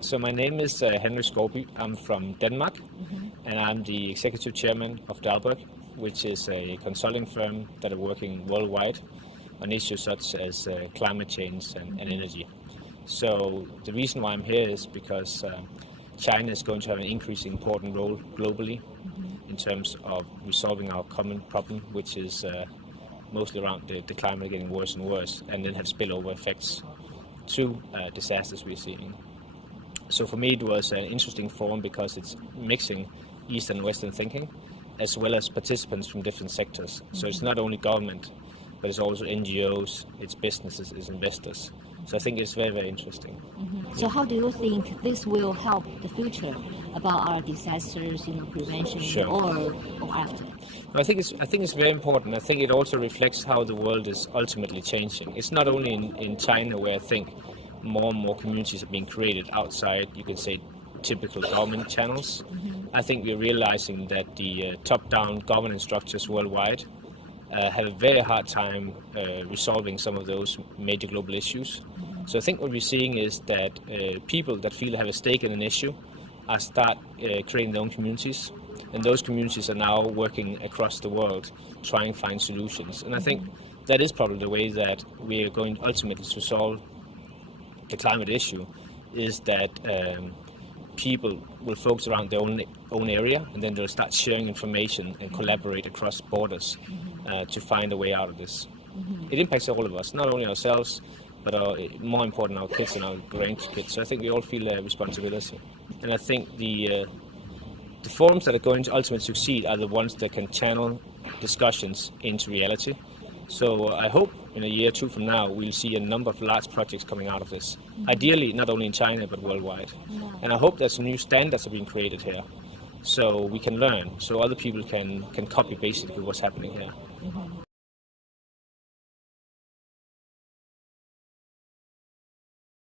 So my name is Henrik Skovby. I'm from Denmark, and I'm the executive chairman of Dalberg, which is a consulting firm that are working worldwide on issues such as climate change and energy. So the reason why I'm here is because China is going to have an increasingly important role globally in terms of resolving our common problem, which is mostly around the climate getting worse and worse, and then have spillover effects to disasters we're seeing. So for me it was an interesting forum because it's mixing Eastern and Western thinking, as well as participants from different sectors. So it's not only government, but it's also NGOs, it's businesses, it's investors. So I think it's very, very interesting. So how do you think this will help the future about our disasters, prevention, Sure. or after? I think it's very important. I think it also reflects how the world is ultimately changing. It's not only in China where I think more and more communities are being created outside, you could say, typical government channels. I think we're realizing that the top-down governance structures worldwide have a very hard time resolving some of those major global issues. So I think what we're seeing is that people that feel they have a stake in an issue start creating their own communities, and those communities are now working across the world trying to find solutions. And I think that is probably the way that we are going ultimately to solve the climate issue, is that people will focus around their own area, and then they'll start sharing information and collaborate across borders to find a way out of this. It impacts all of us, not only ourselves, but more important, our kids and our grandkids. So I think we all feel a responsibility. And I think the forums that are going to ultimately succeed are the ones that can channel discussions into reality. So I hope in a year or two from now, we'll see a number of large projects coming out of this. Ideally, not only in China, but worldwide. And I hope that some new standards are being created here, so we can learn, so other people can copy basically what's happening here.